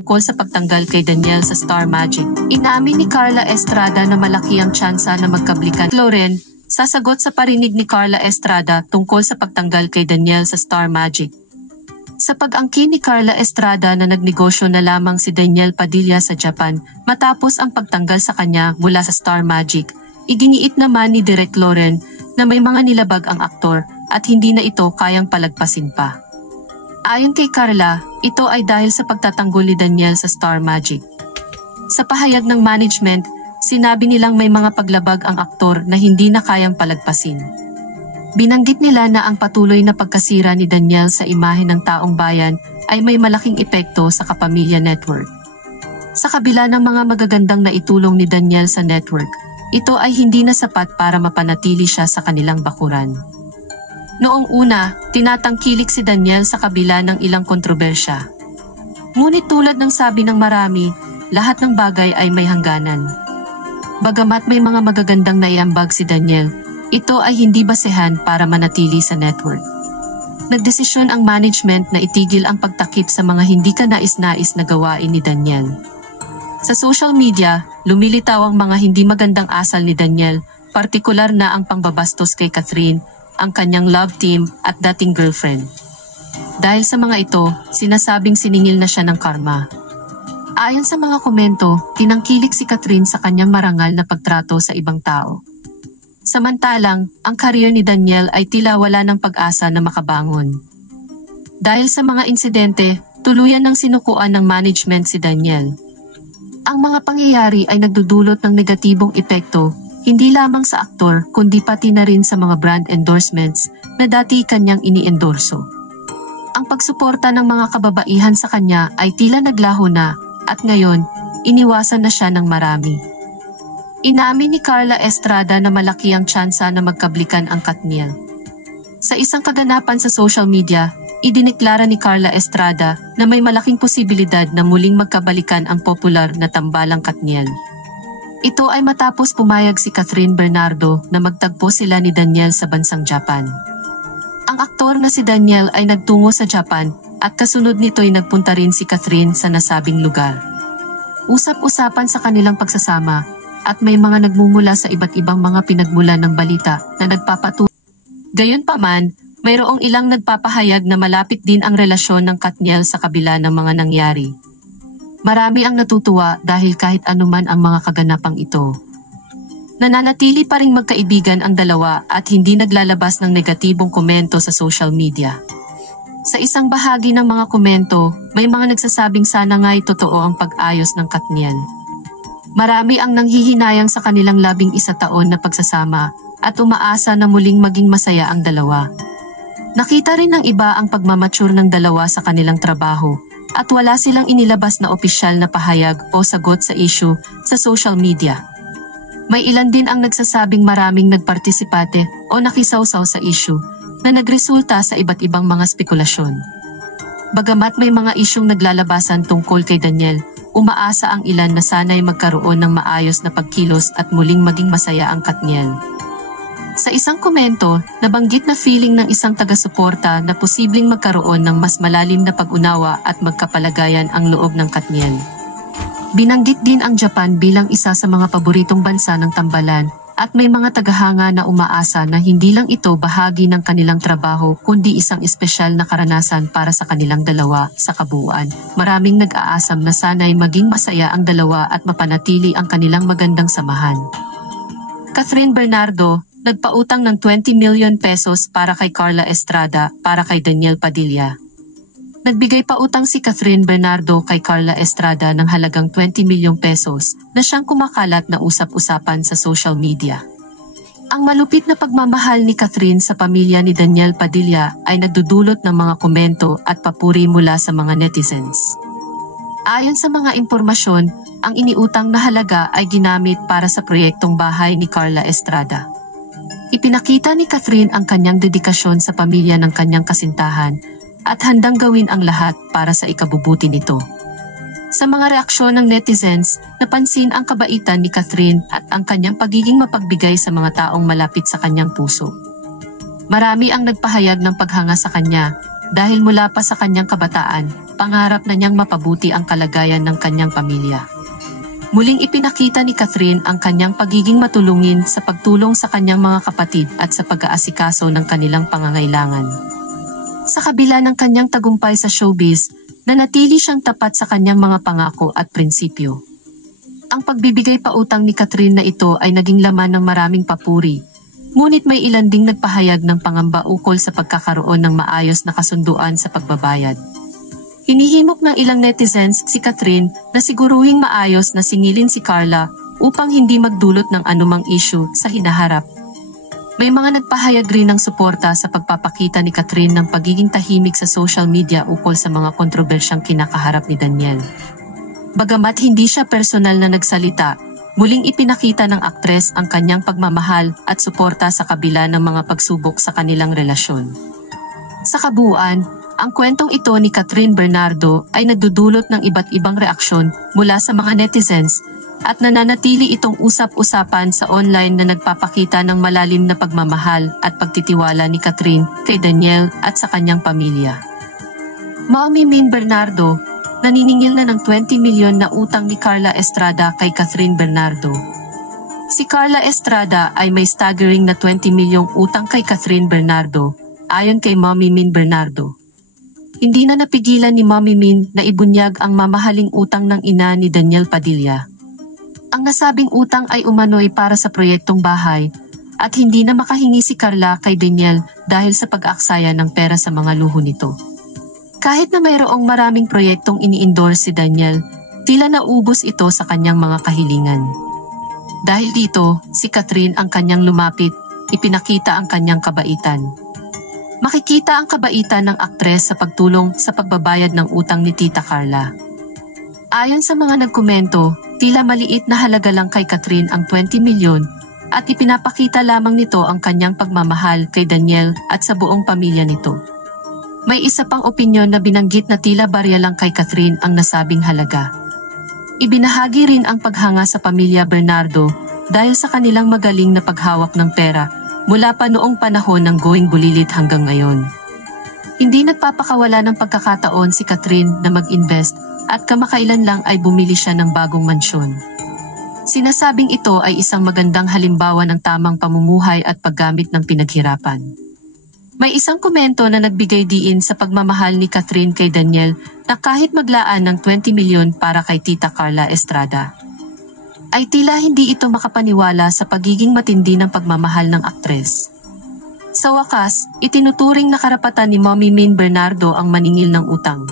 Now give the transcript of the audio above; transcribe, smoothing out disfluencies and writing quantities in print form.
tungkol sa pagtanggal kay Daniel sa Star Magic. Inamin ni Carla Estrada na malaki ang tsansa na magkablikan. Loren, sasagot sa parinig ni Carla Estrada tungkol sa pagtanggal kay Daniel sa Star Magic. Sa pag-angkin ni Carla Estrada na nagnegosyo na lamang si Daniel Padilla sa Japan matapos ang pagtanggal sa kanya mula sa Star Magic, iginiit naman ni Direk Loren na may mga nilabag ang aktor at hindi na ito kayang palagpasin pa. Ayon kay Carla, ito ay dahil sa pagtatanggol ni Daniel sa Star Magic. Sa pahayag ng management, sinabi nilang may mga paglabag ang aktor na hindi na kayang palagpasin. Binanggit nila na ang patuloy na pagkasira ni Daniel sa imahe ng taong bayan ay may malaking epekto sa Kapamilya Network. Sa kabila ng mga magagandang naitulong ni Daniel sa network, ito ay hindi na sapat para mapanatili siya sa kanilang bakuran. Noong una, tinatangkilik si Daniel sa kabila ng ilang kontrobersya. Ngunit tulad ng sabi ng marami, lahat ng bagay ay may hangganan. Bagamat may mga magagandang naiambag si Daniel, ito ay hindi basehan para manatili sa network. Nagdesisyon ang management na itigil ang pagtakip sa mga hindi kanais-nais na gawain ni Daniel. Sa social media, lumilitaw ang mga hindi magandang asal ni Daniel, partikular na ang pangbabastos kay Catherine, ang kanyang love team at dating girlfriend. Dahil sa mga ito, sinasabing siningil na siya ng karma. Ayon sa mga komento, tinangkilik si Catherine sa kanyang marangal na pagtrato sa ibang tao. Samantalang, ang career ni Daniel ay tila wala ng pag-asa na makabangon. Dahil sa mga insidente, tuluyan ng sinukuan ng management si Daniel. Ang mga pangyayari ay nagdudulot ng negatibong epekto, hindi lamang sa aktor kundi pati na rin sa mga brand endorsements na dati kanyang iniendorso. Ang pagsuporta ng mga kababaihan sa kanya ay tila naglaho na at ngayon, iniwasan na siya ng marami. Inamin ni Carla Estrada na malaki ang tsansa na magkablikan ang Katniel. Sa isang kaganapan sa social media, idineklara ni Carla Estrada na may malaking posibilidad na muling magkabalikan ang popular na tambalang Katniel. Ito ay matapos pumayag si Catherine Bernardo na magtagpo sila ni Daniel sa bansang Japan. Ang aktor na si Daniel ay nagtungo sa Japan at kasunod nito ay nagpunta rin si Catherine sa nasabing lugar. Usap-usapan sa kanilang pagsasama at may mga nagmumula sa iba't ibang mga pinagmulan ng balita na nagpapatunay. Gayunpaman, mayroong ilang nagpapahayag na malapit din ang relasyon ng Katniel sa kabila ng mga nangyari. Marami ang natutuwa dahil kahit anuman ang mga kaganapang ito. Nananatili pa ring magkaibigan ang dalawa at hindi naglalabas ng negatibong komento sa social media. Sa isang bahagi ng mga komento, may mga nagsasabing sana nga'y totoo ang pag-ayos ng Katniel. Marami ang nanghihinayang sa kanilang 11 taon na pagsasama at umaasa na muling maging masaya ang dalawa. Nakita rin ng iba ang pagmamature ng dalawa sa kanilang trabaho at wala silang inilabas na opisyal na pahayag o sagot sa issue sa social media. May ilan din ang nagsasabing maraming nagpartisipate o nakisawsaw sa issue na nagresulta sa iba't ibang mga spekulasyon. Bagamat may mga isyung naglalabasan tungkol kay Daniel, umaasa ang ilan na sana'y magkaroon ng maayos na pagkilos at muling maging masaya ang Katniel. Sa isang komento, nabanggit na feeling ng isang taga-suporta na posibleng magkaroon ng mas malalim na pag-unawa at magkapalagayan ang loob ng Katniel. Binanggit din ang Japan bilang isa sa mga paboritong bansa ng tambalan at may mga tagahanga na umaasa na hindi lang ito bahagi ng kanilang trabaho kundi isang espesyal na karanasan para sa kanilang dalawa sa kabuuan. Maraming nag-aasam na sana'y maging masaya ang dalawa at mapanatili ang kanilang magandang samahan. Catherine Bernardo, nagpautang ng 20 million pesos para kay Carla Estrada para kay Daniel Padilla. Nagbigay pa utang si Catherine Bernardo kay Carla Estrada ng halagang 20 milyong pesos na siyang kumakalat na usap-usapan sa social media. Ang malupit na pagmamahal ni Catherine sa pamilya ni Daniel Padilla ay nagdudulot ng mga komento at papuri mula sa mga netizens. Ayon sa mga impormasyon, ang iniutang na halaga ay ginamit para sa proyektong bahay ni Carla Estrada. Ipinakita ni Catherine ang kanyang dedikasyon sa pamilya ng kanyang kasintahan at handang gawin ang lahat para sa ikabubuti nito. Sa mga reaksyon ng netizens, napansin ang kabaitan ni Catherine at ang kanyang pagiging mapagbigay sa mga taong malapit sa kanyang puso. Marami ang nagpahayag ng paghanga sa kanya dahil mula pa sa kanyang kabataan, pangarap na niyang mapabuti ang kalagayan ng kanyang pamilya. Muling ipinakita ni Catherine ang kanyang pagiging matulungin sa pagtulong sa kanyang mga kapatid at sa pag-aasikaso ng kanilang pangangailangan. Sa kabila ng kanyang tagumpay sa showbiz, nanatili siyang tapat sa kanyang mga pangako at prinsipyo. Ang pagbibigay pautang ni Catherine na ito ay naging laman ng maraming papuri, ngunit may ilan ding nagpahayag ng pangamba ukol sa pagkakaroon ng maayos na kasunduan sa pagbabayad. Hinihimok ng ilang netizens si Catherine na siguruhing maayos na singilin si Carla upang hindi magdulot ng anumang issue sa hinaharap. May mga nagpahayag rin ng suporta sa pagpapakita ni Catherine ng pagiging tahimik sa social media ukol sa mga kontrobersyang kinakaharap ni Daniel. Bagamat hindi siya personal na nagsalita, muling ipinakita ng aktres ang kanyang pagmamahal at suporta sa kabila ng mga pagsubok sa kanilang relasyon. Sa kabuuan, ang kwentong ito ni Catherine Bernardo ay nagdudulot ng iba't ibang reaksyon mula sa mga netizens at nananatili itong usap-usapan sa online na nagpapakita ng malalim na pagmamahal at pagtitiwala ni Catherine kay Daniel at sa kanyang pamilya. Mommy Min Bernardo, naniningil na ng 20 milyon na utang ni Carla Estrada kay Catherine Bernardo. Si Carla Estrada ay may staggering na 20 milyong utang kay Catherine Bernardo, ayon kay Mommy Min Bernardo. Hindi na napigilan ni Mommy Min na ibunyag ang mamahaling utang ng ina ni Daniel Padilla. Ang nasabing utang ay umano'y para sa proyektong bahay at hindi na makahingi si Carla kay Daniel dahil sa pag-aksaya ng pera sa mga luho nito. Kahit na mayroong maraming proyektong ini-endorse si Daniel, tila naubos ito sa kanyang mga kahilingan. Dahil dito, si Catherine ang kanyang lumapit, ipinakita ang kanyang kabaitan. Makikita ang kabaitan ng aktres sa pagtulong sa pagbabayad ng utang ni Tita Carla. Ayon sa mga nagkomento, tila maliit na halaga lang kay Catherine ang 20 milyon at ipinapakita lamang nito ang kanyang pagmamahal kay Daniel at sa buong pamilya nito. May isa pang opinyon na binanggit na tila barya lang kay Catherine ang nasabing halaga. Ibinahagi rin ang paghanga sa pamilya Bernardo dahil sa kanilang magaling na paghawak ng pera mula pa noong panahon ng going bulilit hanggang ngayon. Hindi nagpapakawala ng pagkakataon si Catherine na mag-invest at kamakailan lang ay bumili siya ng bagong mansyon. Sinasabing ito ay isang magandang halimbawa ng tamang pamumuhay at paggamit ng pinaghirapan. May isang komento na nagbigay diin sa pagmamahal ni Catherine kay Daniel na kahit maglaan ng 20 milyon para kay Tita Carla Estrada, ay tila hindi ito makapaniwala sa pagiging matindi ng pagmamahal ng aktres. Sa wakas, itinuturing na karapatan ni Mommy Min Bernardo ang maningil ng utang.